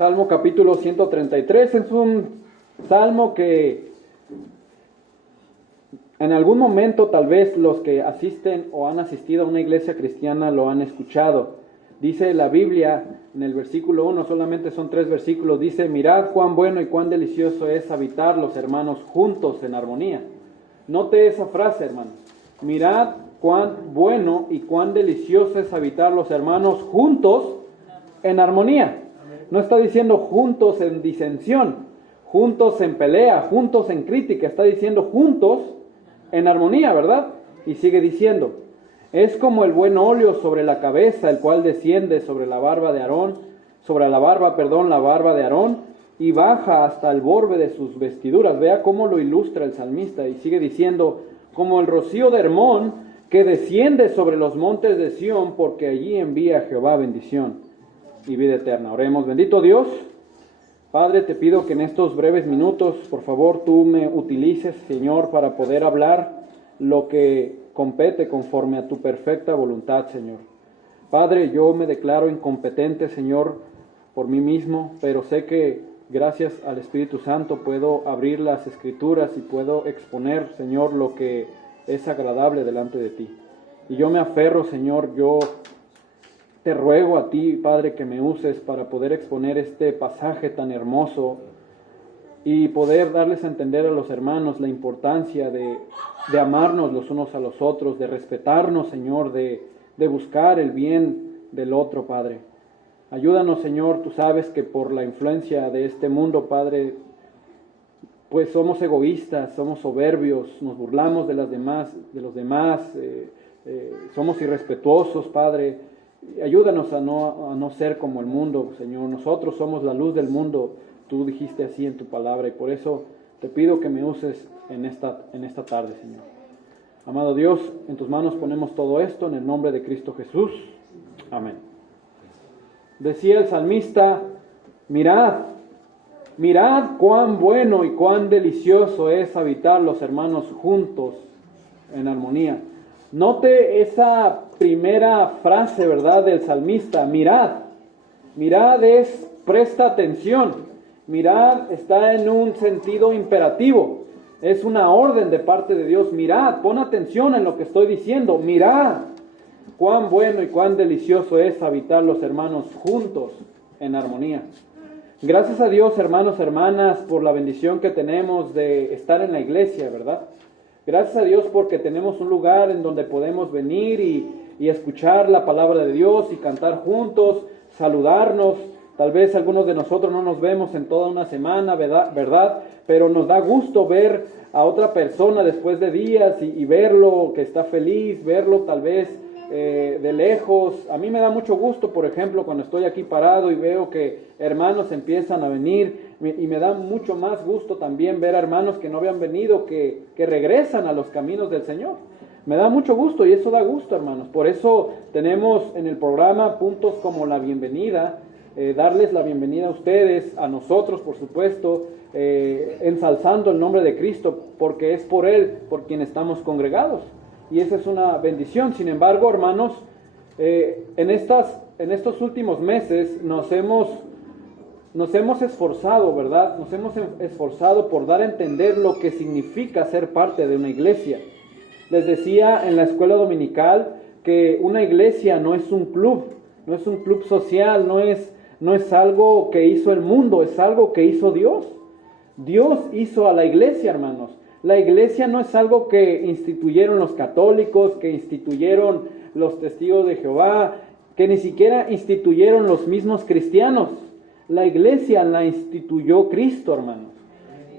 Salmo capítulo 133 es un salmo que en algún momento tal vez los que asisten o han asistido a una iglesia cristiana lo han escuchado. Dice la Biblia en el versículo 1, solamente son 3 versículos, dice: mirad cuán bueno y cuán delicioso es habitar los hermanos juntos en armonía. Note esa frase, hermanos. Mirad cuán bueno y cuán delicioso es habitar los hermanos juntos en armonía. No está diciendo juntos en disensión, juntos en pelea, juntos en crítica. Está diciendo juntos en armonía, ¿verdad? Y sigue diciendo: es como el buen óleo sobre la cabeza, el cual desciende sobre la barba de Aarón, la barba de Aarón, y baja hasta el borde de sus vestiduras. Vea cómo lo ilustra el salmista, y sigue diciendo: como el rocío de Hermón, que desciende sobre los montes de Sión, porque allí envía Jehová bendición y vida eterna. Oremos. Bendito Dios, Padre, te pido que en estos breves minutos, por favor, tú me utilices, Señor, para poder hablar lo que compete conforme a tu perfecta voluntad, Señor. Padre, yo me declaro incompetente, Señor, por mí mismo, pero sé que gracias al Espíritu Santo puedo abrir las Escrituras y puedo exponer, Señor, lo que es agradable delante de ti. Y yo me aferro, Señor, yo te ruego a ti, Padre, que me uses para poder exponer este pasaje tan hermoso y poder darles a entender a los hermanos la importancia de amarnos los unos a los otros, de respetarnos, Señor, de buscar el bien del otro, Padre. Ayúdanos, Señor, tú sabes que por la influencia de este mundo, Padre, pues somos egoístas, somos soberbios, nos burlamos de los demás, somos irrespetuosos, Padre. Ayúdanos a no ser como el mundo, Señor. Nosotros somos la luz del mundo, tú dijiste así en tu palabra, y por eso te pido que me uses en esta tarde, Señor. Amado Dios, en tus manos ponemos todo esto en el nombre de Cristo Jesús. Amén. Decía el salmista: mirad cuán bueno y cuán delicioso es habitar los hermanos juntos en armonía. Note esa primera frase, ¿verdad?, del salmista: mirad. Mirad es presta atención. Mirad está en un sentido imperativo. Es una orden de parte de Dios. Mirad, pon atención en lo que estoy diciendo. Mirad cuán bueno y cuán delicioso es habitar los hermanos juntos en armonía. Gracias a Dios, hermanos, hermanas, por la bendición que tenemos de estar en la iglesia, ¿verdad? Gracias a Dios porque tenemos un lugar en donde podemos venir y escuchar la palabra de Dios y cantar juntos, saludarnos. Tal vez algunos de nosotros no nos vemos en toda una semana, ¿verdad? Pero nos da gusto ver a otra persona después de días y verlo que está feliz, verlo tal vez de lejos. A mí me da mucho gusto, por ejemplo, cuando estoy aquí parado y veo que hermanos empiezan a venir, y me da mucho más gusto también ver a hermanos que no habían venido, que regresan a los caminos del Señor. Me da mucho gusto y eso da gusto, hermanos. Por eso tenemos en el programa puntos como la bienvenida, darles la bienvenida a ustedes, a nosotros, por supuesto, ensalzando el nombre de Cristo, porque es por Él, por quien estamos congregados. Y esa es una bendición. Sin embargo, hermanos, en estos últimos meses nos hemos esforzado, ¿verdad? Nos hemos esforzado por dar a entender lo que significa ser parte de una iglesia. Les decía en la escuela dominical que una iglesia no es un club social, no es algo que hizo el mundo, es algo que hizo Dios. Dios hizo a la iglesia, hermanos. La iglesia no es algo que instituyeron los católicos, que instituyeron los testigos de Jehová, que ni siquiera instituyeron los mismos cristianos. La iglesia la instituyó Cristo, hermanos.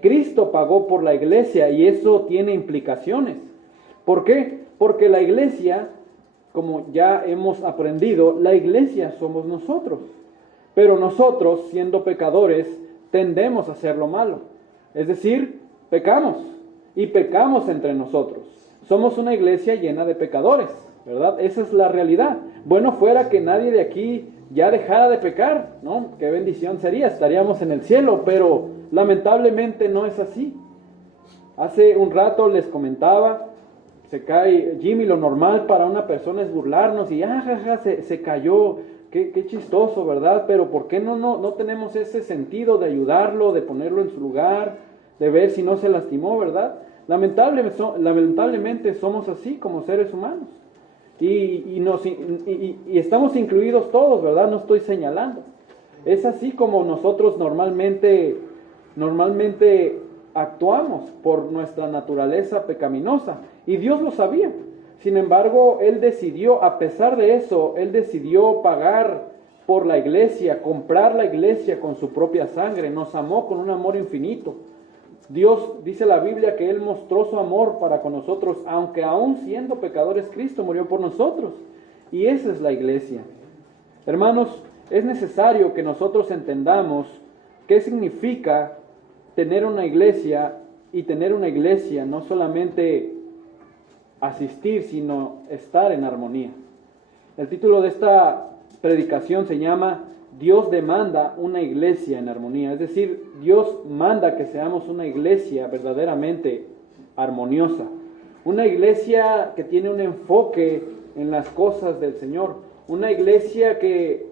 Cristo pagó por la iglesia y eso tiene implicaciones. ¿Por qué? Porque la iglesia, como ya hemos aprendido, la iglesia somos nosotros. Pero nosotros, siendo pecadores, tendemos a hacer lo malo. Es decir, pecamos. Y pecamos entre nosotros. Somos una iglesia llena de pecadores, ¿verdad? Esa es la realidad. Bueno, fuera que nadie de aquí ya dejara de pecar, ¿no? Qué bendición sería, estaríamos en el cielo, pero lamentablemente no es así. Hace un rato les comentaba, se cae Jimmy, lo normal para una persona es burlarnos y se cayó qué chistoso, ¿verdad? Pero ¿por qué no tenemos ese sentido de ayudarlo, de ponerlo en su lugar, de ver si no se lastimó, ¿verdad? Lamentablemente somos así como seres humanos. Y estamos incluidos todos, ¿verdad? No estoy señalando. Es así como nosotros normalmente actuamos por nuestra naturaleza pecaminosa. Y Dios lo sabía. Sin embargo, Él decidió, a pesar de eso, Él decidió pagar por la iglesia, comprar la iglesia con su propia sangre. Nos amó con un amor infinito. Dios, dice la Biblia, que Él mostró su amor para con nosotros, aunque aún siendo pecadores, Cristo murió por nosotros. Y esa es la iglesia. Hermanos, es necesario que nosotros entendamos qué significa tener una iglesia, y tener una iglesia no solamente asistir, sino estar en armonía. El título de esta predicación se llama Dios demanda una iglesia en armonía. Es decir, Dios manda que seamos una iglesia verdaderamente armoniosa. Una iglesia que tiene un enfoque en las cosas del Señor. Una iglesia que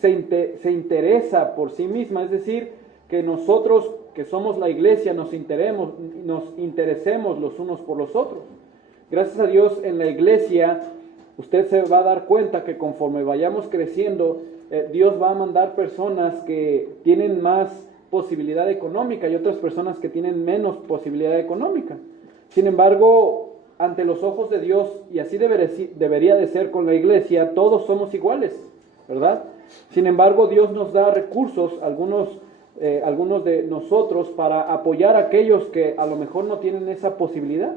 se interesa por sí misma. Es decir, que nosotros que somos la iglesia nos interesemos los unos por los otros. Gracias a Dios, en la iglesia usted se va a dar cuenta que conforme vayamos creciendo, Dios va a mandar personas que tienen más posibilidad económica y otras personas que tienen menos posibilidad económica. Sin embargo, ante los ojos de Dios, y así debería de ser con la iglesia, todos somos iguales, ¿verdad? Sin embargo, Dios nos da recursos, algunos de nosotros, para apoyar a aquellos que a lo mejor no tienen esa posibilidad.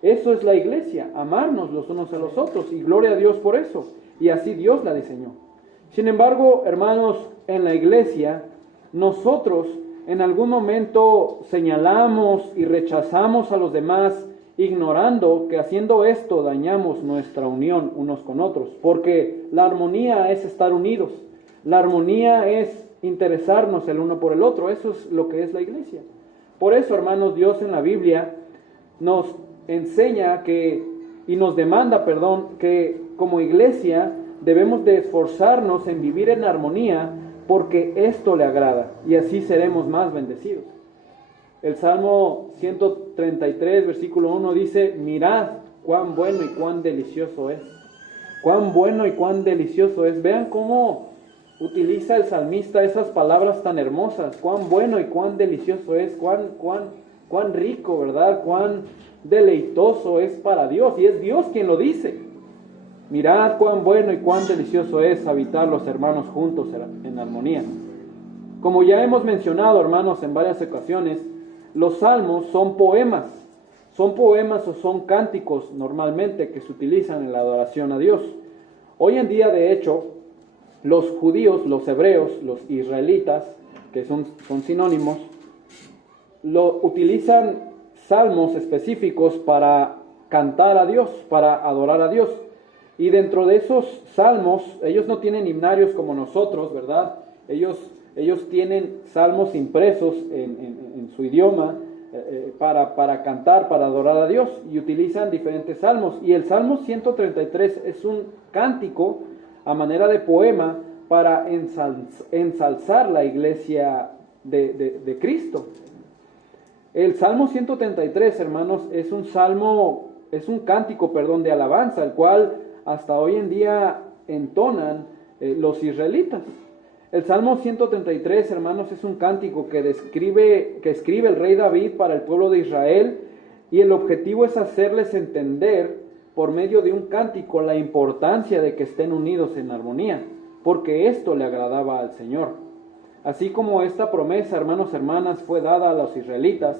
Eso es la iglesia, amarnos los unos a los otros, y gloria a Dios por eso. Y así Dios la diseñó. Sin embargo, hermanos, en la iglesia, nosotros en algún momento señalamos y rechazamos a los demás, ignorando que haciendo esto dañamos nuestra unión unos con otros. Porque la armonía es estar unidos. La armonía es interesarnos el uno por el otro. Eso es lo que es la iglesia. Por eso, hermanos, Dios en la Biblia nos enseña y nos demanda, que como iglesia debemos de esforzarnos en vivir en armonía, porque esto le agrada, y así seremos más bendecidos. El Salmo 133, versículo 1 dice: mirad cuán bueno y cuán delicioso es. Cuán bueno y cuán delicioso es. Vean cómo utiliza el salmista esas palabras tan hermosas. Cuán bueno y cuán delicioso es. Cuán rico, ¿verdad? Cuán deleitoso es para Dios, y es Dios quien lo dice. Mirad cuán bueno y cuán delicioso es habitar los hermanos juntos en armonía. Como ya hemos mencionado, hermanos, en varias ocasiones, los salmos son poemas o son cánticos normalmente que se utilizan en la adoración a Dios. Hoy en día, de hecho, los judíos, los hebreos, los israelitas, que son sinónimos, utilizan salmos específicos para cantar a Dios, para adorar a Dios. Y dentro de esos salmos, ellos no tienen himnarios como nosotros, ¿verdad? Ellos tienen salmos impresos en su idioma para cantar, para adorar a Dios, y utilizan diferentes salmos. Y el Salmo 133 es un cántico a manera de poema para ensalzar la iglesia de Cristo. El Salmo 133, hermanos, es un cántico de alabanza, el cual hasta hoy en día entonan los israelitas. El Salmo 133, hermanos, es un cántico que escribe el rey David para el pueblo de Israel, y el objetivo es hacerles entender por medio de un cántico la importancia de que estén unidos en armonía, porque esto le agradaba al Señor. Así como esta promesa, hermanos, hermanas, fue dada a los israelitas,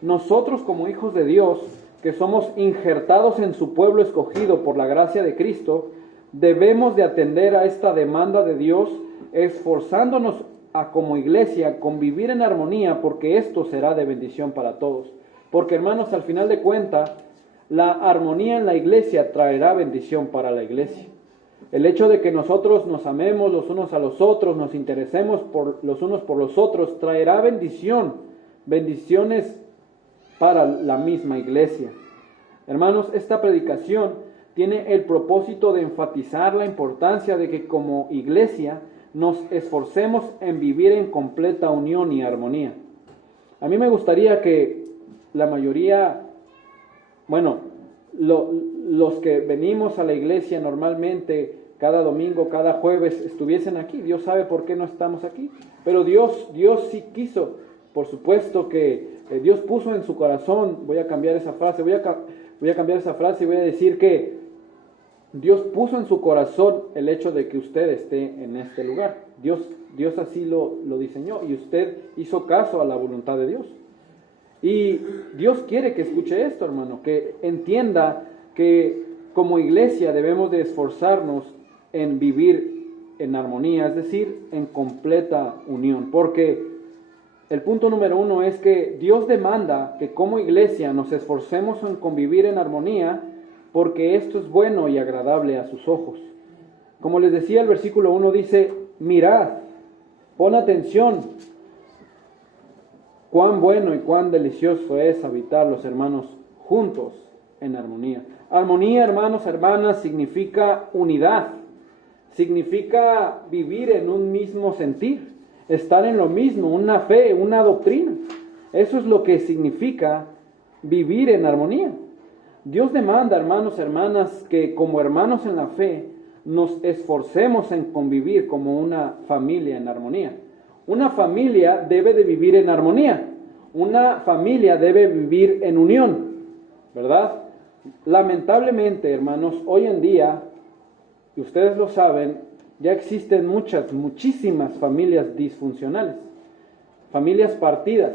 nosotros como hijos de Dios, que somos injertados en su pueblo escogido por la gracia de Cristo, debemos de atender a esta demanda de Dios, esforzándonos como iglesia convivir en armonía, porque esto será de bendición para todos. Porque, hermanos, al final de cuentas, la armonía en la iglesia traerá bendición para la iglesia. El hecho de que nosotros nos amemos los unos a los otros, nos interesemos los unos por los otros, traerá bendiciones para la misma iglesia. Hermanos, esta predicación tiene el propósito de enfatizar la importancia de que como iglesia nos esforcemos en vivir en completa unión y armonía. A mí me gustaría que la mayoría, los que venimos a la iglesia normalmente, cada domingo, cada jueves, estuviesen aquí. Dios sabe por qué no estamos aquí. Pero Dios sí quiso. Por supuesto que Dios puso en su corazón, voy a cambiar esa frase, voy a cambiar esa frase y voy a decir que Dios puso en su corazón el hecho de que usted esté en este lugar. Dios así lo diseñó y usted hizo caso a la voluntad de Dios. Y Dios quiere que escuche esto, hermano, que entienda que como iglesia debemos de esforzarnos en vivir en armonía, es decir, en completa unión. Porque el punto número 1 es que Dios demanda que como iglesia nos esforcemos en convivir en armonía, porque esto es bueno y agradable a sus ojos. Como les decía, el versículo 1 dice, mirad, pon atención, cuán bueno y cuán delicioso es habitar los hermanos juntos en armonía. Armonía, hermanos, hermanas, significa unidad, significa vivir en un mismo sentir, estar en lo mismo, una fe, una doctrina. Eso es lo que significa vivir en armonía. Dios demanda, hermanos, hermanas, que como hermanos en la fe nos esforcemos en convivir como una familia en armonía. Una familia debe de vivir en armonía. Una familia debe vivir en unión, ¿verdad? Lamentablemente, hermanos, hoy en día, y ustedes lo saben, ya existen muchísimas familias disfuncionales, familias partidas,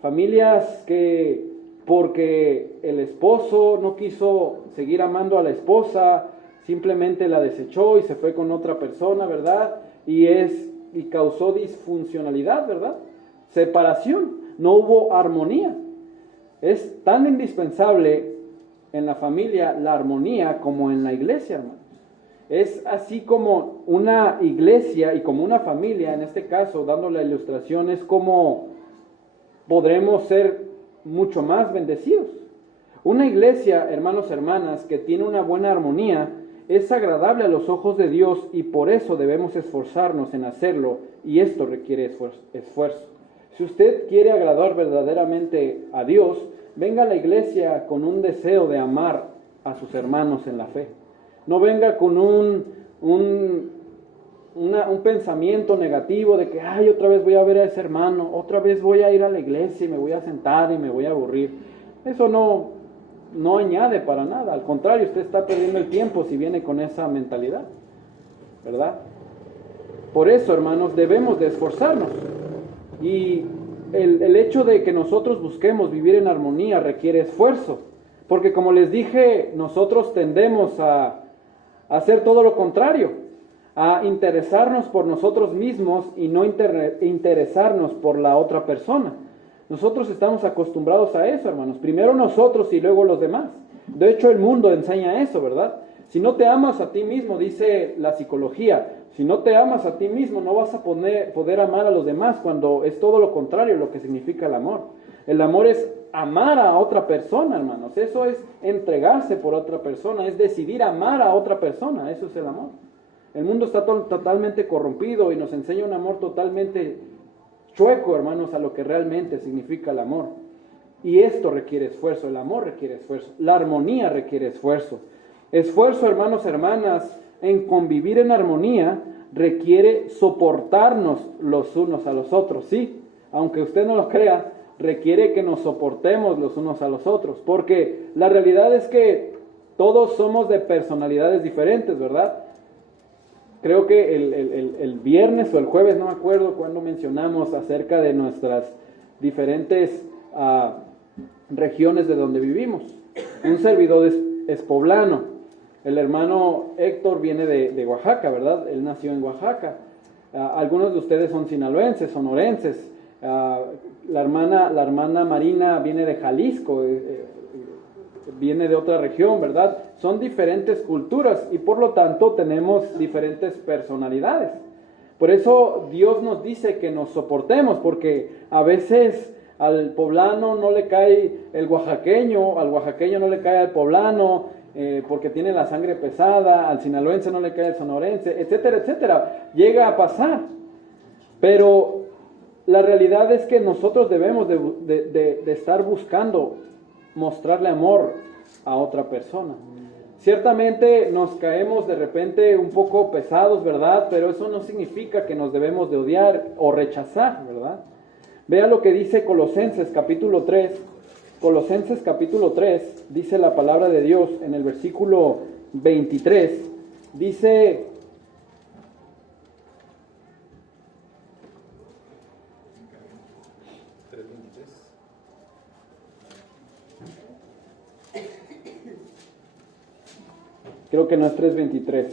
familias que porque el esposo no quiso seguir amando a la esposa, simplemente la desechó y se fue con otra persona, ¿verdad? Y causó disfuncionalidad, ¿verdad? Separación, no hubo armonía. Es tan indispensable en la familia la armonía como en la iglesia, hermanos. Es así como una iglesia y como una familia, en este caso, dando la ilustración, es como podremos ser mucho más bendecidos. Una iglesia, hermanos, hermanas, que tiene una buena armonía, es agradable a los ojos de Dios y por eso debemos esforzarnos en hacerlo y esto requiere esfuerzo. Si usted quiere agradar verdaderamente a Dios, venga a la iglesia con un deseo de amar a sus hermanos en la fe. No venga con un pensamiento negativo de que, otra vez voy a ver a ese hermano, otra vez voy a ir a la iglesia y me voy a sentar y me voy a aburrir. Eso no añade para nada. Al contrario, usted está perdiendo el tiempo si viene con esa mentalidad, ¿verdad? Por eso, hermanos, debemos de esforzarnos. Y el hecho de que nosotros busquemos vivir en armonía requiere esfuerzo. Porque como les dije, nosotros tendemos a hacer todo lo contrario, a interesarnos por nosotros mismos y no interesarnos por la otra persona. Nosotros estamos acostumbrados a eso, hermanos. Primero nosotros y luego los demás. De hecho, el mundo enseña eso, ¿verdad? Si no te amas a ti mismo, dice la psicología, si no te amas a ti mismo, no vas a poder amar a los demás, cuando es todo lo contrario lo que significa el amor. El amor es amar a otra persona, hermanos. Eso es entregarse por otra persona, es decidir amar a otra persona. Eso es el amor. El mundo está totalmente corrompido y nos enseña un amor totalmente chueco, hermanos, a lo que realmente significa el amor. Y esto requiere esfuerzo, el amor requiere esfuerzo, la armonía requiere esfuerzo. Esfuerzo, hermanos, hermanas, en convivir en armonía requiere soportarnos los unos a los otros, ¿sí? Aunque usted no lo crea, requiere que nos soportemos los unos a los otros, porque la realidad es que todos somos de personalidades diferentes, ¿verdad? Creo que el viernes o el jueves, no me acuerdo cuándo mencionamos acerca de nuestras diferentes regiones de donde vivimos. Un servidor es poblano. El hermano Héctor viene de Oaxaca, ¿verdad? Él nació en Oaxaca. Algunos de ustedes son sinaloenses, sonorenses. La hermana Marina viene de Jalisco, viene de otra región, ¿verdad? Son diferentes culturas y por lo tanto tenemos diferentes personalidades. Por eso Dios nos dice que nos soportemos, porque a veces al poblano no le cae el oaxaqueño, al oaxaqueño no le cae al poblano, porque tiene la sangre pesada, al sinaloense no le cae el sonorense, etcétera, etcétera. Llega a pasar. Pero la realidad es que nosotros debemos de estar buscando mostrarle amor a otra persona. Ciertamente nos caemos de repente un poco pesados, ¿verdad? Pero eso no significa que nos debemos de odiar o rechazar, ¿verdad? Vea lo que dice Colosenses capítulo 3. Colosenses capítulo 3, dice la palabra de Dios en el versículo 23. Dice: creo que no es 3:23,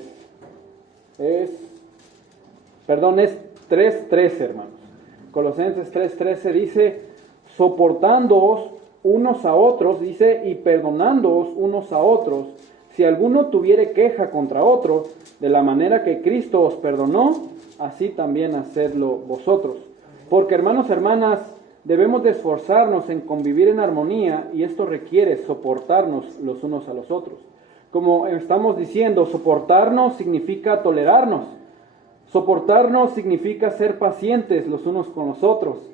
es 3:13, hermanos. Colosenses 3:13 dice: soportándoos unos a otros, dice, y perdonándoos unos a otros, si alguno tuviere queja contra otro, de la manera que Cristo os perdonó, así también hacedlo vosotros. Porque, hermanos, hermanas, debemos de esforzarnos en convivir en armonía, y esto requiere soportarnos los unos a los otros. Como estamos diciendo, soportarnos significa tolerarnos. Soportarnos significa ser pacientes los unos con los otros.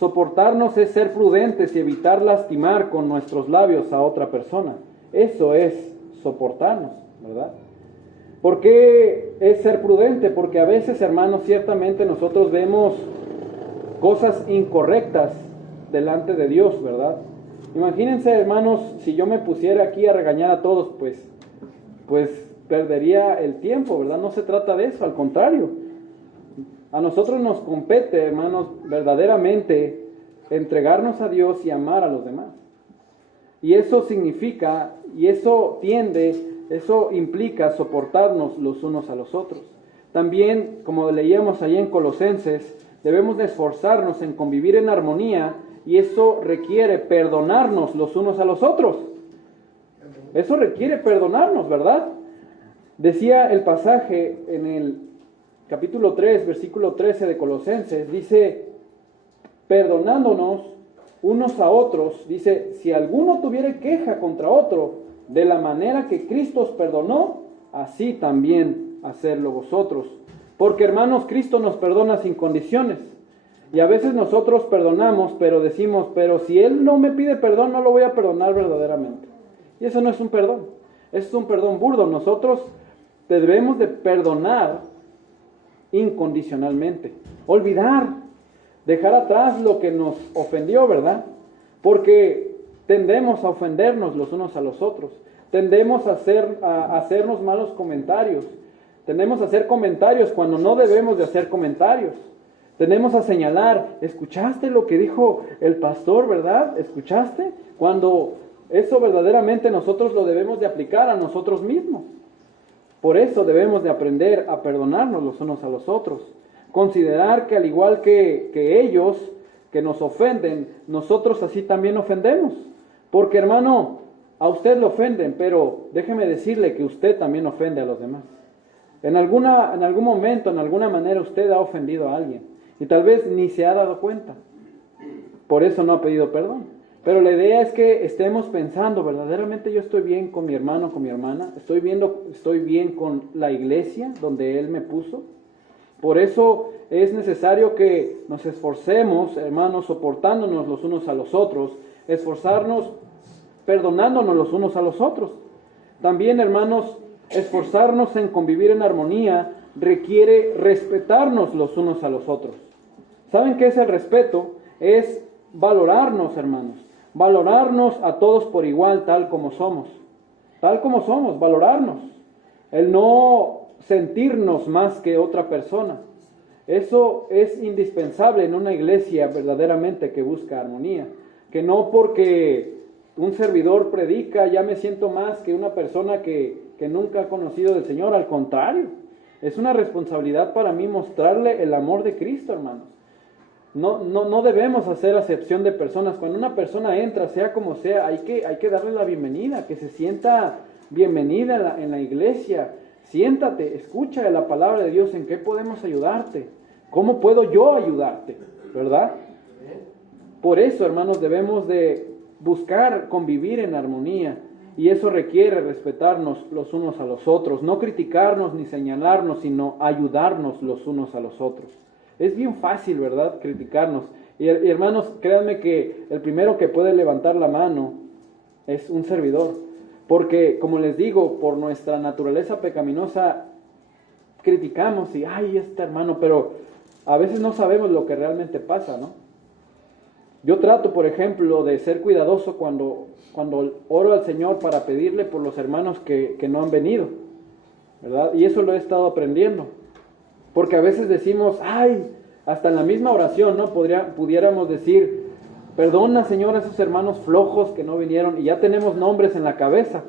Soportarnos es ser prudentes y evitar lastimar con nuestros labios a otra persona. Eso es soportarnos, ¿verdad? ¿Por qué es ser prudente? Porque a veces, hermanos, ciertamente nosotros vemos cosas incorrectas delante de Dios, ¿verdad? Imagínense, hermanos, si yo me pusiera aquí a regañar a todos, pues perdería el tiempo, ¿verdad? No se trata de eso, al contrario. A nosotros nos compete, hermanos, verdaderamente entregarnos a Dios y amar a los demás. Y eso significa, y eso implica soportarnos los unos a los otros. También, como leíamos allí en Colosenses, debemos de esforzarnos en convivir en armonía, y eso requiere perdonarnos los unos a los otros. Eso requiere perdonarnos, ¿verdad? Decía el pasaje en el capítulo 3, versículo 13 de Colosenses, dice: perdonándonos unos a otros, dice, si alguno tuviere queja contra otro, de la manera que Cristo os perdonó, así también hacerlo vosotros. Porque, hermanos, Cristo nos perdona sin condiciones. Y a veces nosotros perdonamos, pero decimos, pero si Él no me pide perdón, no lo voy a perdonar verdaderamente. Y eso no es un perdón, es un perdón burdo. Nosotros debemos de perdonar incondicionalmente, olvidar, dejar atrás lo que nos ofendió, ¿verdad? Porque tendemos a ofendernos los unos a los otros, tendemos a hacernos malos comentarios, tendemos a hacer comentarios cuando no debemos de hacer comentarios, tendemos a señalar, ¿escuchaste lo que dijo el pastor, verdad? ¿Escuchaste? Cuando eso verdaderamente nosotros lo debemos de aplicar a nosotros mismos. Por eso debemos de aprender a perdonarnos los unos a los otros. Considerar que al igual que ellos que nos ofenden, nosotros así también ofendemos. Porque, hermano, a usted lo ofenden, pero déjeme decirle que usted también ofende a los demás. En algún momento, en alguna manera, usted ha ofendido a alguien. Y tal vez ni se ha dado cuenta. Por eso no ha pedido perdón. Pero la idea es que estemos pensando, verdaderamente yo estoy bien con mi hermano, con mi hermana, estoy bien con la iglesia donde Él me puso. Por eso es necesario que nos esforcemos, hermanos, soportándonos los unos a los otros, esforzarnos, perdonándonos los unos a los otros. También, hermanos, esforzarnos en convivir en armonía requiere respetarnos los unos a los otros. ¿Saben qué es el respeto? Es valorarnos, hermanos. Valorarnos a todos por igual, tal como somos, valorarnos, el no sentirnos más que otra persona. Eso es indispensable en una iglesia verdaderamente que busca armonía, que no porque un servidor predica ya me siento más que una persona que nunca ha conocido del Señor. Al contrario, es una responsabilidad para mí mostrarle el amor de Cristo, hermanos. No debemos hacer acepción de personas. Cuando una persona entra, sea como sea, hay que darle la bienvenida, que se sienta bienvenida en la iglesia. Siéntate, escucha la palabra de Dios, en qué podemos ayudarte, cómo puedo yo ayudarte, ¿verdad? Por eso, hermanos, debemos de buscar convivir en armonía Y eso requiere respetarnos los unos a los otros, no criticarnos ni señalarnos, sino ayudarnos los unos a los otros. Es bien fácil, ¿verdad?, criticarnos. Y hermanos, créanme que el primero que puede levantar la mano es un servidor. Porque, como les digo, por nuestra naturaleza pecaminosa, criticamos y, ay, este hermano, pero a veces no sabemos lo que realmente pasa, ¿no? Yo trato, por ejemplo, de ser cuidadoso cuando oro al Señor para pedirle por los hermanos que no han venido, ¿verdad? Y eso lo he estado aprendiendo. Porque a veces decimos, ay, hasta en la misma oración, ¿no? Pudiéramos decir, perdona, Señor, a esos hermanos flojos que no vinieron, y ya tenemos nombres en la cabeza,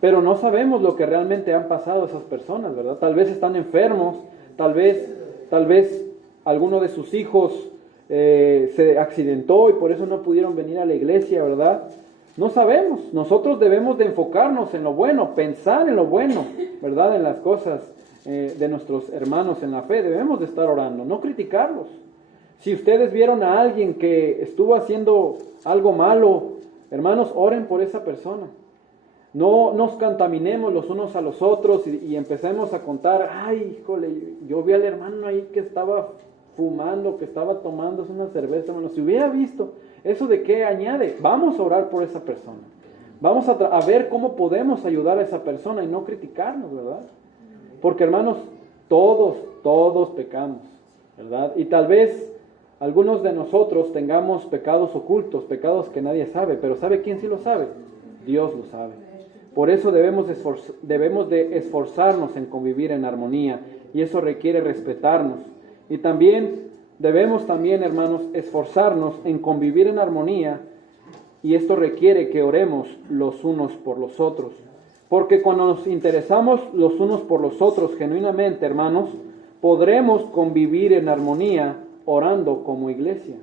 pero no sabemos lo que realmente han pasado esas personas, ¿verdad? Tal vez están enfermos, tal vez alguno de sus hijos se accidentó y por eso no pudieron venir a la iglesia, ¿verdad? No sabemos. Nosotros debemos de enfocarnos en lo bueno, pensar en lo bueno, ¿verdad? En las cosas de nuestros hermanos en la fe. Debemos de estar orando, no criticarlos. Si ustedes vieron a alguien que estuvo haciendo algo malo, hermanos, oren por esa persona. No nos contaminemos los unos a los otros y empecemos a contar, ay, híjole, yo vi al hermano ahí que estaba fumando, que estaba tomándose una cerveza. Hermano, si hubiera visto, ¿eso de qué añade? Vamos a orar por esa persona. Vamos a ver cómo podemos ayudar a esa persona y no criticarnos, ¿verdad? Porque, hermanos, todos pecamos, ¿verdad? Y tal vez algunos de nosotros tengamos pecados ocultos, pecados que nadie sabe, pero ¿sabe quién sí lo sabe? Dios lo sabe. Por eso debemos de esforzarnos en convivir en armonía, y eso requiere respetarnos. Y también debemos hermanos, esforzarnos en convivir en armonía, y esto requiere que oremos los unos por los otros. Porque cuando nos interesamos los unos por los otros genuinamente, hermanos, podremos convivir en armonía orando como iglesia.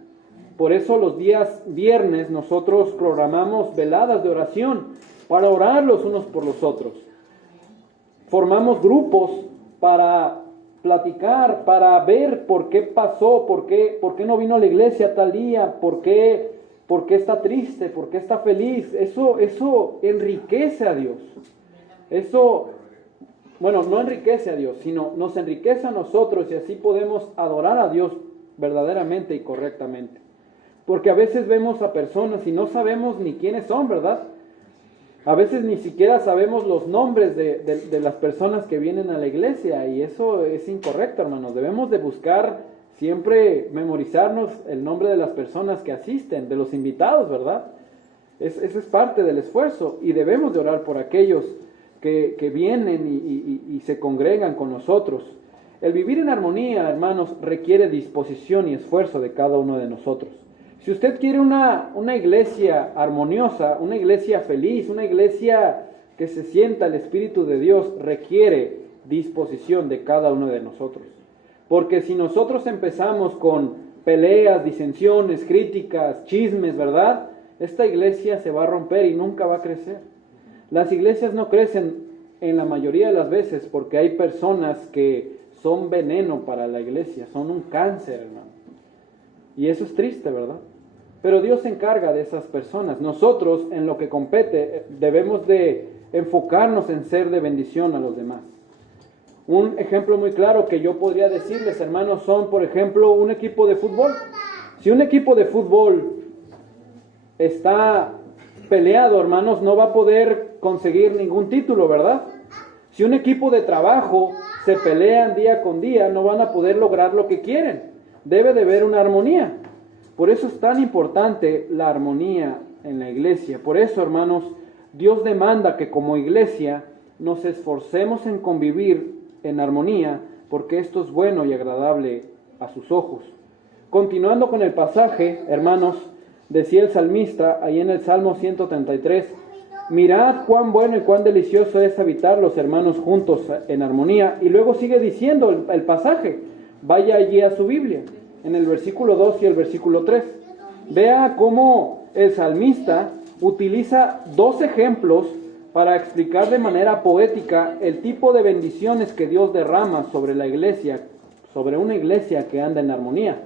Por eso los días viernes nosotros programamos veladas de oración para orar los unos por los otros. Formamos grupos para platicar, para ver por qué pasó, por qué no vino a la iglesia tal día, por qué está triste, por qué está feliz. Eso enriquece a Dios. Eso, bueno, no enriquece a Dios, sino nos enriquece a nosotros, y así podemos adorar a Dios verdaderamente y correctamente. Porque a veces vemos a personas y no sabemos ni quiénes son, ¿verdad? A veces ni siquiera sabemos los nombres de las personas que vienen a la iglesia, y eso es incorrecto, hermanos. Debemos de buscar siempre memorizarnos el nombre de las personas que asisten, de los invitados, ¿verdad? Ese es parte del esfuerzo, y debemos de orar por aquellos que vienen y se congregan con nosotros. El vivir en armonía, hermanos, requiere disposición y esfuerzo de cada uno de nosotros. Si usted quiere una iglesia armoniosa, una iglesia feliz, una iglesia que se sienta el Espíritu de Dios, requiere disposición de cada uno de nosotros. Porque si nosotros empezamos con peleas, disensiones, críticas, chismes, ¿verdad? Esta iglesia se va a romper y nunca va a crecer. Las iglesias no crecen en la mayoría de las veces porque hay personas que son veneno para la iglesia, son un cáncer, hermano. Y eso es triste, ¿verdad? Pero Dios se encarga de esas personas. Nosotros, en lo que compete, debemos de enfocarnos en ser de bendición a los demás. Un ejemplo muy claro que yo podría decirles, hermanos, son, por ejemplo, un equipo de fútbol. Si un equipo de fútbol está peleado, hermanos, no va a poder conseguir ningún título, ¿verdad? Si un equipo de trabajo se pelean día con día, no van a poder lograr lo que quieren. Debe de haber una armonía. Por eso es tan importante la armonía en la iglesia. Por eso, hermanos, Dios demanda que como iglesia nos esforcemos en convivir en armonía, porque esto es bueno y agradable a sus ojos. Continuando con el pasaje, hermanos, decía el salmista ahí en el Salmo 133, mirad cuán bueno y cuán delicioso es habitar los hermanos juntos en armonía. Y luego sigue diciendo el pasaje, vaya allí a su Biblia, en el versículo 2 y el versículo 3. Vea cómo el salmista utiliza dos ejemplos para explicar de manera poética el tipo de bendiciones que Dios derrama sobre la iglesia, sobre una iglesia que anda en armonía.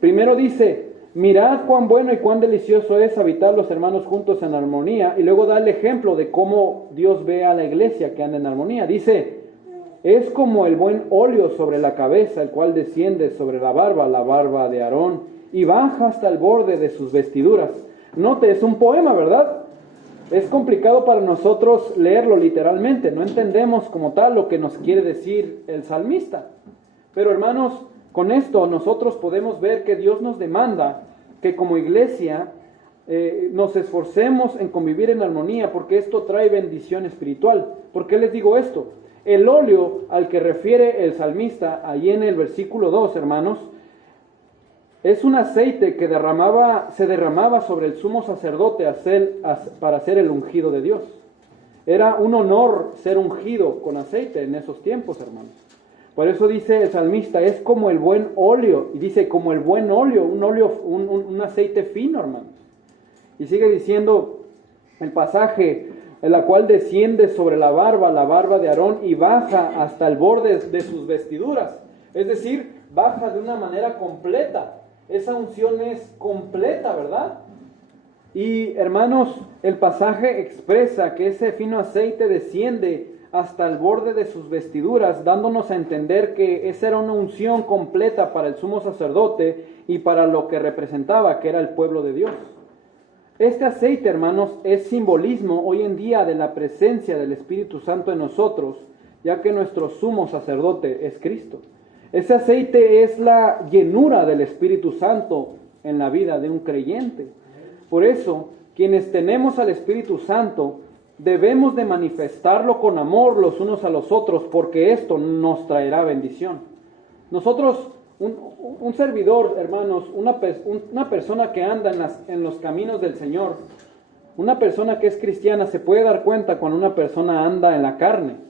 Primero dice, mirad cuán bueno y cuán delicioso es habitar los hermanos juntos en armonía. Y luego da el ejemplo de cómo Dios ve a la iglesia que anda en armonía. Dice, es como el buen óleo sobre la cabeza, el cual desciende sobre la barba de Aarón, y baja hasta el borde de sus vestiduras. Note, es un poema, ¿verdad? Es complicado para nosotros leerlo literalmente, no entendemos como tal lo que nos quiere decir el salmista. Pero hermanos, con esto nosotros podemos ver que Dios nos demanda que como iglesia nos esforcemos en convivir en armonía, porque esto trae bendición espiritual. ¿Por qué les digo esto? El óleo al que refiere el salmista ahí en el versículo 2, hermanos, es un aceite que se derramaba sobre el sumo sacerdote para hacer el ungido de Dios. Era un honor ser ungido con aceite en esos tiempos, hermanos. Por eso dice el salmista, es como el buen óleo. Y dice, como el buen óleo, un aceite fino, hermanos. Y sigue diciendo el pasaje, en la cual desciende sobre la barba de Aarón, y baja hasta el borde de sus vestiduras. Es decir, baja de una manera completa. Esa unción es completa, ¿verdad? Y hermanos, el pasaje expresa que ese fino aceite desciende hasta el borde de sus vestiduras, dándonos a entender que esa era una unción completa para el sumo sacerdote y para lo que representaba, que era el pueblo de Dios. Este aceite, hermanos, es simbolismo hoy en día de la presencia del Espíritu Santo en nosotros, ya que nuestro sumo sacerdote es Cristo. Ese aceite es la llenura del Espíritu Santo en la vida de un creyente. Por eso, quienes tenemos al Espíritu Santo, debemos de manifestarlo con amor los unos a los otros, porque esto nos traerá bendición. Nosotros, un servidor, hermanos, una persona que anda en los caminos del Señor, una persona que es cristiana, se puede dar cuenta cuando una persona anda en la carne.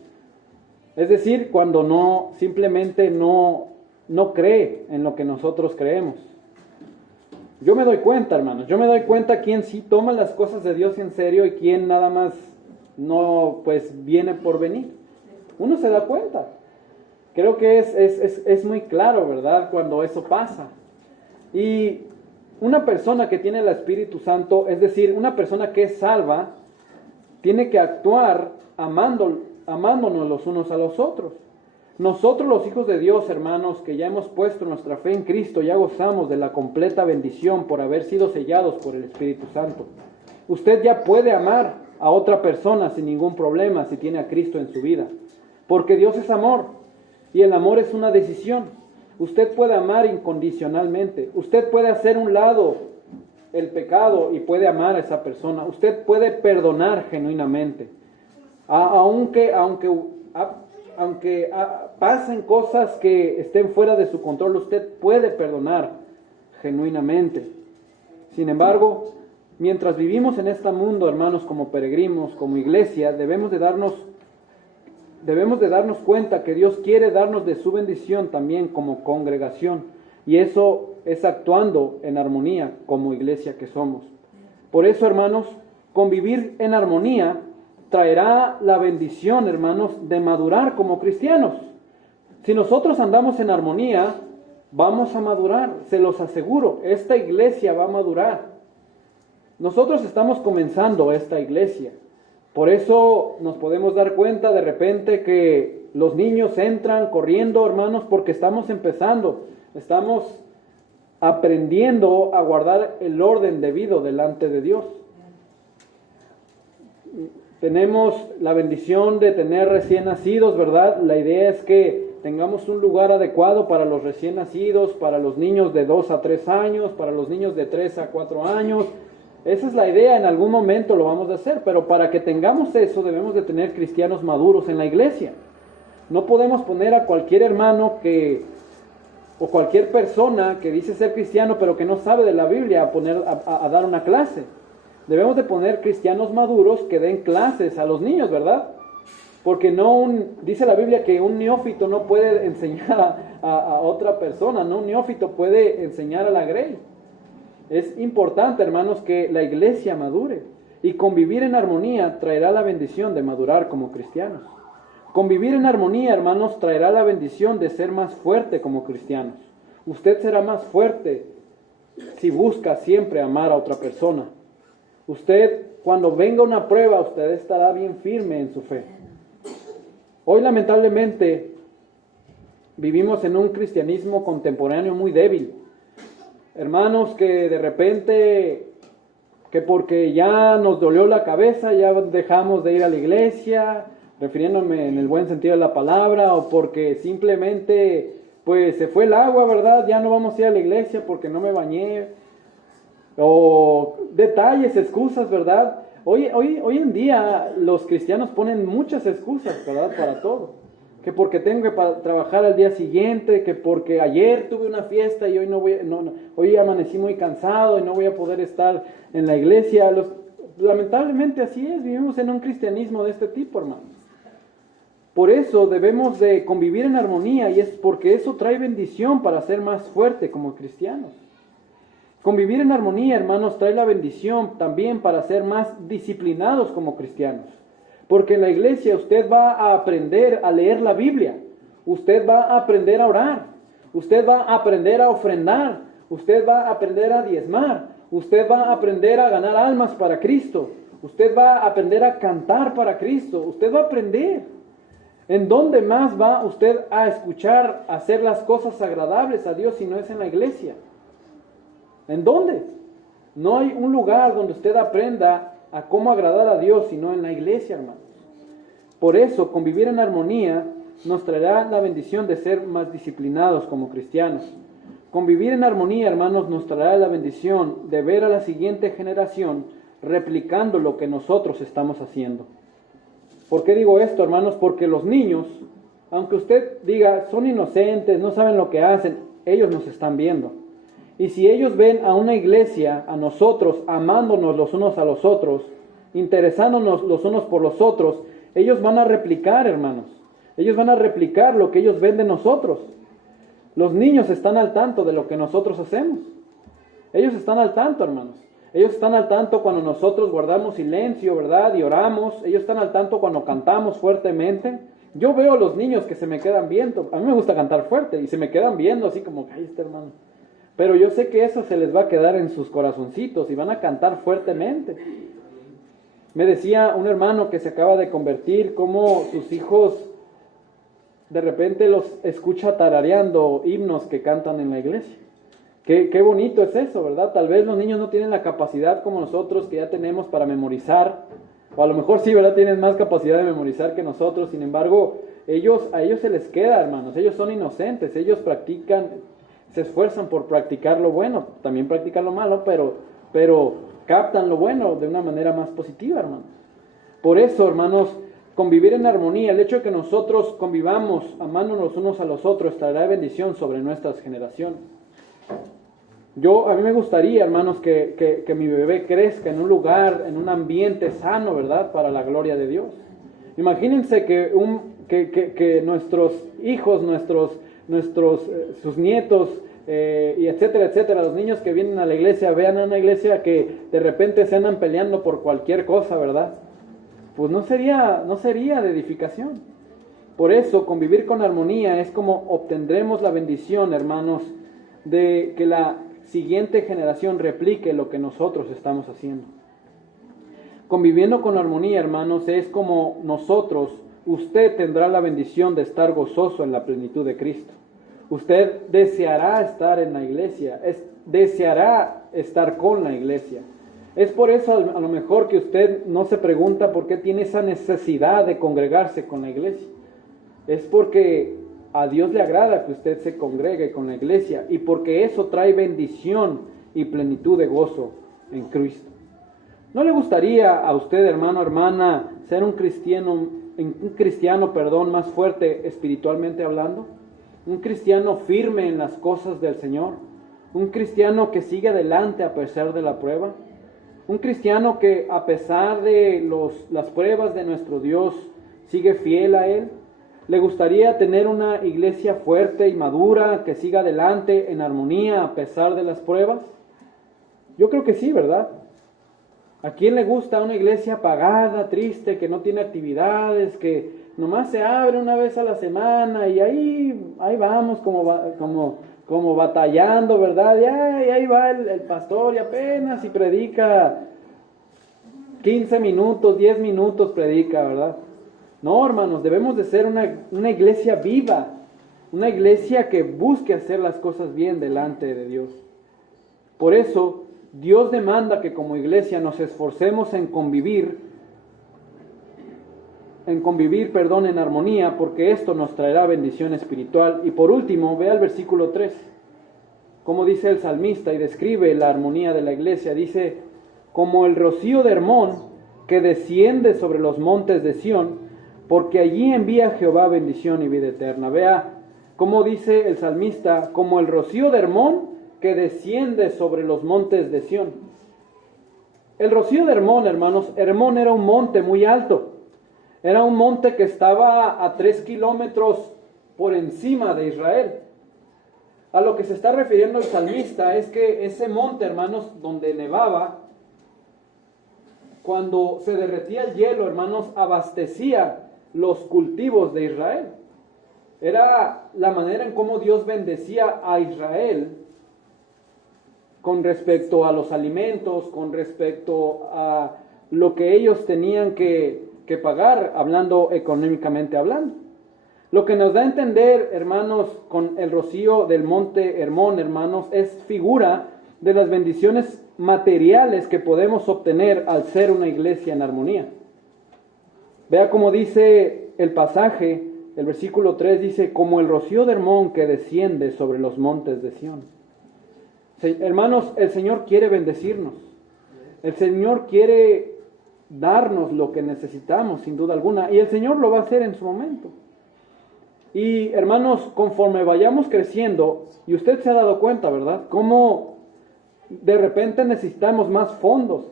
Es decir, cuando simplemente no cree en lo que nosotros creemos. Yo me doy cuenta, hermanos, quién sí toma las cosas de Dios en serio y quién nada más no, pues viene por venir. Uno se da cuenta. Creo que es muy claro, ¿verdad?, cuando eso pasa. Y una persona que tiene el Espíritu Santo, es decir, una persona que es salva, tiene que actuar amándonos los unos a los otros. Nosotros los hijos de Dios, hermanos, que ya hemos puesto nuestra fe en Cristo, ya gozamos de la completa bendición por haber sido sellados por el Espíritu Santo. Usted ya puede amar a otra persona sin ningún problema si tiene a Cristo en su vida, porque Dios es amor y el amor es una decisión. Usted puede amar incondicionalmente, usted puede hacer un lado el pecado y puede amar a esa persona, usted puede perdonar genuinamente. Aunque pasen cosas que estén fuera de su control, usted puede perdonar genuinamente. Sin embargo, mientras vivimos en este mundo, hermanos, como peregrinos, como iglesia, debemos de darnos cuenta que Dios quiere darnos de su bendición también como congregación. Y eso es actuando en armonía como iglesia que somos. Por eso, hermanos, convivir en armonía traerá la bendición, hermanos, de madurar como cristianos. Si nosotros andamos en armonía, vamos a madurar, se los aseguro, esta iglesia va a madurar. Nosotros estamos comenzando esta iglesia, por eso nos podemos dar cuenta de repente que los niños entran corriendo, hermanos, porque estamos empezando, estamos aprendiendo a guardar el orden debido delante de Dios. Tenemos la bendición de tener recién nacidos, ¿verdad? La idea es que tengamos un lugar adecuado para los recién nacidos, para los niños de 2 a 3 años, para los niños de 3 a 4 años. Esa es la idea, en algún momento lo vamos a hacer, pero para que tengamos eso debemos de tener cristianos maduros en la iglesia. No podemos poner a cualquier hermano o cualquier persona que dice ser cristiano pero que no sabe de la Biblia a dar una clase. Debemos de poner cristianos maduros que den clases a los niños, ¿verdad? Porque dice la Biblia que un neófito no puede enseñar a otra persona, ¿no? Un neófito puede enseñar a la grey. Es importante, hermanos, que la iglesia madure. Y convivir en armonía traerá la bendición de madurar como cristianos. Convivir en armonía, hermanos, traerá la bendición de ser más fuerte como cristianos. Usted será más fuerte si busca siempre amar a otra persona. Usted, cuando venga una prueba, usted estará bien firme en su fe. Hoy, lamentablemente, vivimos en un cristianismo contemporáneo muy débil. Hermanos que de repente, que porque ya nos dolió la cabeza, ya dejamos de ir a la iglesia, refiriéndome en el buen sentido de la palabra, o porque simplemente pues se fue el agua, ¿verdad? Ya no vamos a ir a la iglesia porque no me bañé, o detalles, excusas, ¿verdad? Hoy en día los cristianos ponen muchas excusas, ¿verdad? Para todo. Que porque tengo que trabajar al día siguiente, que porque ayer tuve una fiesta y hoy hoy amanecí muy cansado y no voy a poder estar en la iglesia. Lamentablemente así es, vivimos en un cristianismo de este tipo, hermanos. Por eso debemos de convivir en armonía, y es porque eso trae bendición para ser más fuerte como cristianos. Convivir en armonía, hermanos, trae la bendición también para ser más disciplinados como cristianos. Porque en la iglesia usted va a aprender a leer la Biblia, usted va a aprender a orar, usted va a aprender a ofrendar, usted va a aprender a diezmar, usted va a aprender a ganar almas para Cristo, usted va a aprender a cantar para Cristo, usted va a aprender. ¿En dónde más va usted a escuchar hacer las cosas agradables a Dios si no es en la iglesia? ¿En dónde? No hay un lugar donde usted aprenda a cómo agradar a Dios sino en la iglesia, hermanos. Por eso, convivir en armonía nos traerá la bendición de ser más disciplinados como cristianos. Convivir en armonía, hermanos, nos traerá la bendición de ver a la siguiente generación replicando lo que nosotros estamos haciendo. ¿Por qué digo esto, hermanos? Porque los niños, aunque usted diga, son inocentes, no saben lo que hacen, ellos nos están viendo. Y si ellos ven a una iglesia, a nosotros, amándonos los unos a los otros, interesándonos los unos por los otros, ellos van a replicar, hermanos. Ellos van a replicar lo que ellos ven de nosotros. Los niños están al tanto de lo que nosotros hacemos. Ellos están al tanto, hermanos. Ellos están al tanto cuando nosotros guardamos silencio, ¿verdad? Y oramos. Ellos están al tanto cuando cantamos fuertemente. Yo veo a los niños que se me quedan viendo. A mí me gusta cantar fuerte y se me quedan viendo así como, ay, este hermano. Pero yo sé que eso se les va a quedar en sus corazoncitos y van a cantar fuertemente. Me decía un hermano que se acaba de convertir, cómo sus hijos de repente los escucha tarareando himnos que cantan en la iglesia. Qué bonito es eso, ¿verdad? Tal vez los niños no tienen la capacidad como nosotros que ya tenemos para memorizar, o a lo mejor sí, ¿verdad? Tienen más capacidad de memorizar que nosotros. Sin embargo, a ellos se les queda, hermanos. Ellos son inocentes, ellos practican, se esfuerzan por practicar lo bueno, también practican lo malo, pero captan lo bueno de una manera más positiva, hermanos. Por eso, hermanos, convivir en armonía, el hecho de que nosotros convivamos amándonos unos a los otros, traerá bendición sobre nuestras generaciones. A mí me gustaría, hermanos, que mi bebé crezca en un lugar, en un ambiente sano, ¿verdad? Para la gloria de Dios. Imagínense que nuestros hijos, sus nietos, y etcétera, los niños que vienen a la iglesia, vean a una iglesia que de repente se andan peleando por cualquier cosa, ¿verdad? Pues no sería de edificación. Por eso, convivir con armonía es como obtendremos la bendición, hermanos, de que la siguiente generación replique lo que nosotros estamos haciendo. Conviviendo con armonía, hermanos, es como usted tendrá la bendición de estar gozoso en la plenitud de Cristo. Usted deseará estar en la iglesia, deseará estar con la iglesia. Es por eso a lo mejor que usted no se pregunta por qué tiene esa necesidad de congregarse con la iglesia. Es porque a Dios le agrada que usted se congregue con la iglesia y porque eso trae bendición y plenitud de gozo en Cristo. ¿No le gustaría a usted, hermano, hermana, ser un cristiano, más fuerte espiritualmente hablando? Un cristiano firme en las cosas del Señor. Un cristiano que sigue adelante a pesar de la prueba. Un cristiano que a pesar de las pruebas de nuestro Dios sigue fiel a Él. ¿Le gustaría tener una iglesia fuerte y madura que siga adelante en armonía a pesar de las pruebas? Yo creo que sí, ¿verdad? ¿A quién le gusta una iglesia apagada, triste, que no tiene actividades, que nomás se abre una vez a la semana y ahí vamos como como batallando, ¿verdad? Y ahí va el pastor y apenas y predica 15 minutos, 10 minutos predica, ¿verdad? No, hermanos, debemos de ser una iglesia viva, una iglesia que busque hacer las cosas bien delante de Dios. Por eso, Dios demanda que como iglesia nos esforcemos en convivir, en armonía, porque esto nos traerá bendición espiritual. Y por último, vea el versículo 3, como dice el salmista y describe la armonía de la iglesia. Dice, como el rocío de Hermón que desciende sobre los montes de Sión, porque allí envía Jehová bendición y vida eterna. Vea cómo dice el salmista, como el rocío de Hermón que desciende sobre los montes de Sión. El rocío de Hermón, hermanos, Hermón era un monte muy alto. Era un monte que estaba a 3 kilómetros por encima de Israel. A lo que se está refiriendo el salmista es que ese monte, hermanos, donde nevaba, cuando se derretía el hielo, hermanos, abastecía los cultivos de Israel. Era la manera en cómo Dios bendecía a Israel con respecto a los alimentos, con respecto a lo que ellos tenían que pagar, hablando económicamente hablando. Lo que nos da a entender, hermanos, con el rocío del monte Hermón, hermanos, es figura de las bendiciones materiales que podemos obtener al ser una iglesia en armonía. Vea cómo dice el pasaje, el versículo 3 dice, como el rocío de Hermón que desciende sobre los montes de Sión. Hermanos, el Señor quiere bendecirnos. El Señor quiere darnos lo que necesitamos, sin duda alguna, y el Señor lo va a hacer en su momento. Y hermanos, conforme vayamos creciendo, y usted se ha dado cuenta, ¿verdad?, cómo de repente necesitamos más fondos,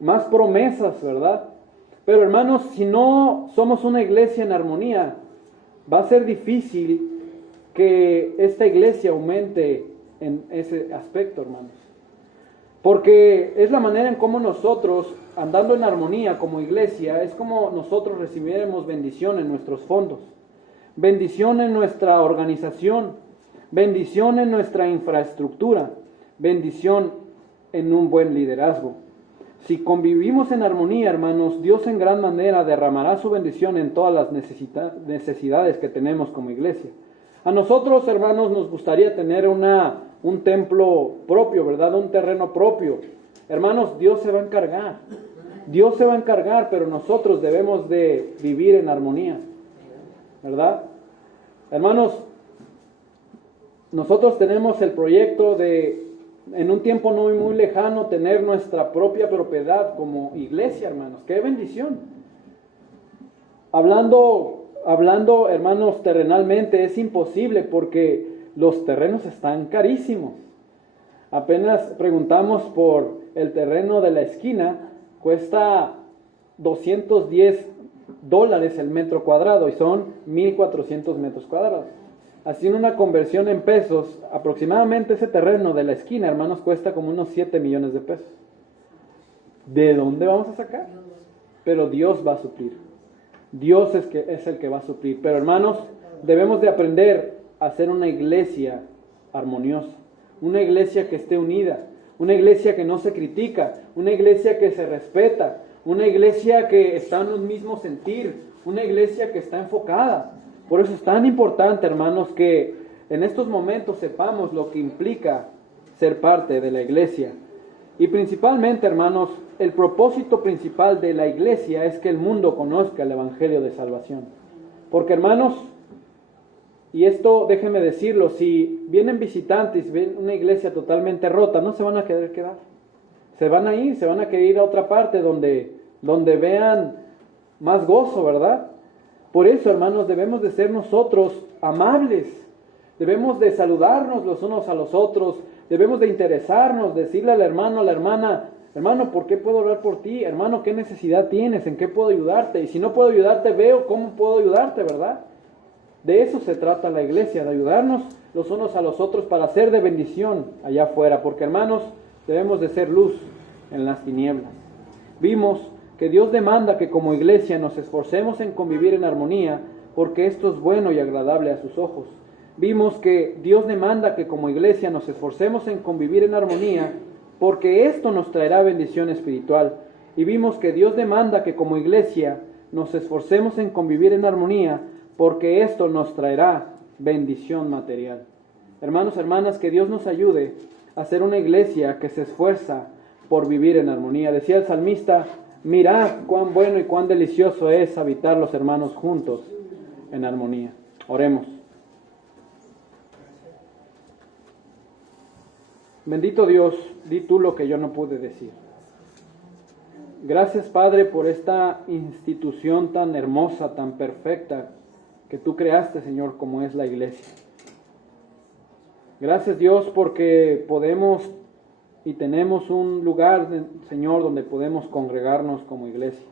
más promesas, ¿verdad? Pero hermanos, si no somos una iglesia en armonía, va a ser difícil que esta iglesia aumente en ese aspecto, hermanos. Porque es la manera en cómo nosotros, andando en armonía como iglesia, es como nosotros recibiremos bendición en nuestros fondos, bendición en nuestra organización, bendición en nuestra infraestructura, bendición en un buen liderazgo. Si convivimos en armonía, hermanos, Dios en gran manera derramará su bendición en todas las necesidades que tenemos como iglesia. A nosotros, hermanos, nos gustaría tener un templo propio, ¿verdad? Un terreno propio. Hermanos, Dios se va a encargar. Dios se va a encargar, pero nosotros debemos de vivir en armonía, ¿verdad? Hermanos, nosotros tenemos el proyecto de, en un tiempo no muy lejano, tener nuestra propia propiedad como iglesia, hermanos. ¡Qué bendición! Hablando, hermanos, terrenalmente es imposible porque los terrenos están carísimos. Apenas preguntamos por el terreno de la esquina, cuesta $210 el metro cuadrado y son 1,400 metros cuadrados. Haciendo una conversión en pesos, aproximadamente ese terreno de la esquina, hermanos, cuesta como unos 7 millones de pesos. ¿De dónde vamos a sacar? Pero Dios va a suplir. Dios es el que va a suplir. Pero hermanos, debemos de aprender a ser una iglesia armoniosa, una iglesia que esté unida, una iglesia que no se critica, una iglesia que se respeta, una iglesia que está en un mismo sentir, una iglesia que está enfocada. Por eso es tan importante, hermanos, que en estos momentos sepamos lo que implica ser parte de la iglesia. Y principalmente, hermanos, el propósito principal de la iglesia es que el mundo conozca el evangelio de salvación. Porque, hermanos, y esto déjenme decirlo, si vienen visitantes y ven una iglesia totalmente rota, no se van a querer quedar. Se van a ir, se van a querer ir a otra parte donde vean más gozo, ¿verdad? Por eso, hermanos, debemos de ser nosotros amables. Debemos de saludarnos los unos a los otros. Debemos de interesarnos, decirle al hermano, a la hermana, hermano, ¿por qué puedo orar por ti? Hermano, ¿qué necesidad tienes? ¿En qué puedo ayudarte? Y si no puedo ayudarte, veo cómo puedo ayudarte, ¿verdad? De eso se trata la iglesia, de ayudarnos los unos a los otros para ser de bendición allá afuera. Porque, hermanos, debemos de ser luz en las tinieblas. Vimos que Dios demanda que como iglesia nos esforcemos en convivir en armonía, porque esto es bueno y agradable a sus ojos. Vimos que Dios demanda que como iglesia nos esforcemos en convivir en armonía, porque esto nos traerá bendición espiritual. Y vimos que Dios demanda que como iglesia nos esforcemos en convivir en armonía, porque esto nos traerá bendición material. Hermanos, hermanas, que Dios nos ayude a ser una iglesia que se esfuerza por vivir en armonía. Decía el salmista: mirad cuán bueno y cuán delicioso es habitar los hermanos juntos en armonía. Oremos. Bendito Dios, di tú lo que yo no pude decir. Gracias, Padre, por esta institución tan hermosa, tan perfecta que tú creaste, Señor, como es la iglesia. Gracias, Dios, porque podemos y tenemos un lugar, Señor, donde podemos congregarnos como iglesia.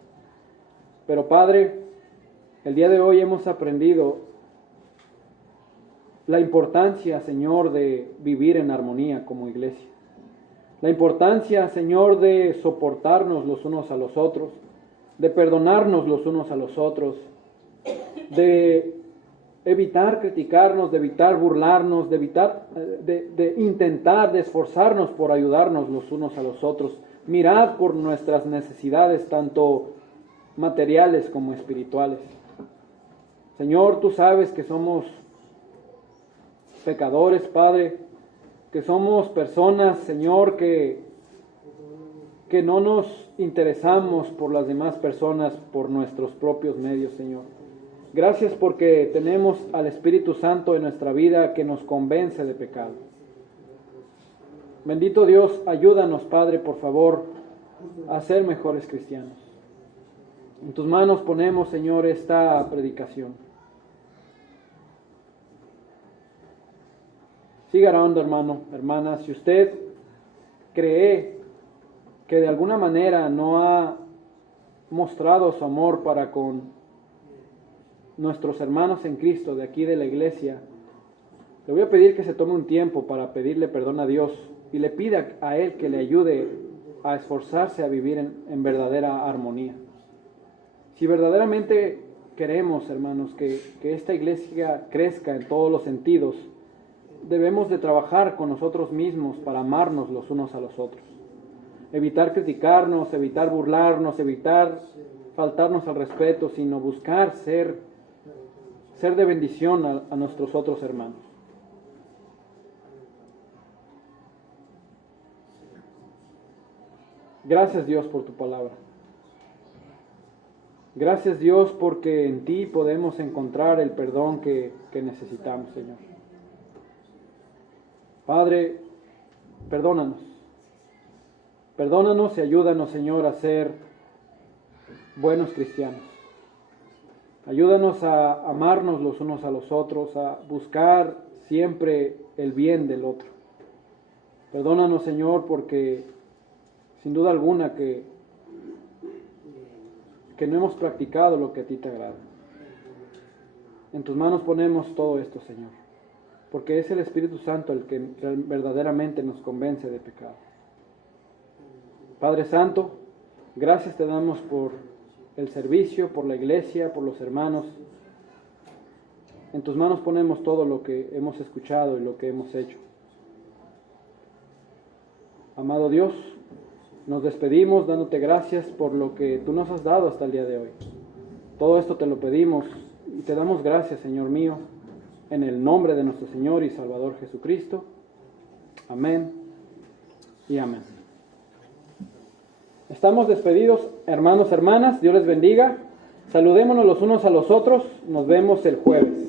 Pero, Padre, el día de hoy hemos aprendido la importancia, Señor, de vivir en armonía como iglesia. La importancia, Señor, de soportarnos los unos a los otros, de perdonarnos los unos a los otros, de evitar criticarnos, de evitar burlarnos, de intentar, de esforzarnos por ayudarnos los unos a los otros. Mirad por nuestras necesidades, tanto materiales como espirituales. Señor, tú sabes que somos pecadores, Padre, que somos personas, Señor, que no nos interesamos por las demás personas por nuestros propios medios, Señor. Gracias porque tenemos al Espíritu Santo en nuestra vida que nos convence de pecado. Bendito Dios, ayúdanos, Padre, por favor, a ser mejores cristianos. En tus manos ponemos, Señor, esta predicación. Siga orando, hermano, hermana. Si usted cree que de alguna manera no ha mostrado su amor para con nuestros hermanos en Cristo de aquí de la iglesia, le voy a pedir que se tome un tiempo para pedirle perdón a Dios y le pida a Él que le ayude a esforzarse a vivir en verdadera armonía. Si verdaderamente queremos, hermanos, que esta iglesia crezca en todos los sentidos, debemos de trabajar con nosotros mismos para amarnos los unos a los otros. Evitar criticarnos, evitar burlarnos, evitar faltarnos al respeto, sino buscar ser de bendición a nuestros otros hermanos. Gracias, Dios, por tu palabra. Gracias, Dios, porque en ti podemos encontrar el perdón que necesitamos, Señor. Padre, perdónanos. Perdónanos y ayúdanos, Señor, a ser buenos cristianos. Ayúdanos a amarnos los unos a los otros, a buscar siempre el bien del otro. Perdónanos, Señor, porque sin duda alguna que no hemos practicado lo que a ti te agrada. En tus manos ponemos todo esto, Señor, porque es el Espíritu Santo el que verdaderamente nos convence de pecado. Padre Santo, gracias te damos por el servicio, por la iglesia, por los hermanos. En tus manos ponemos todo lo que hemos escuchado y lo que hemos hecho. Amado Dios, nos despedimos dándote gracias por lo que tú nos has dado hasta el día de hoy. Todo esto te lo pedimos y te damos gracias, Señor mío, en el nombre de nuestro Señor y Salvador Jesucristo. Amén y amén. Estamos despedidos, hermanos, hermanas. Dios les bendiga. Saludémonos los unos a los otros. Nos vemos el jueves.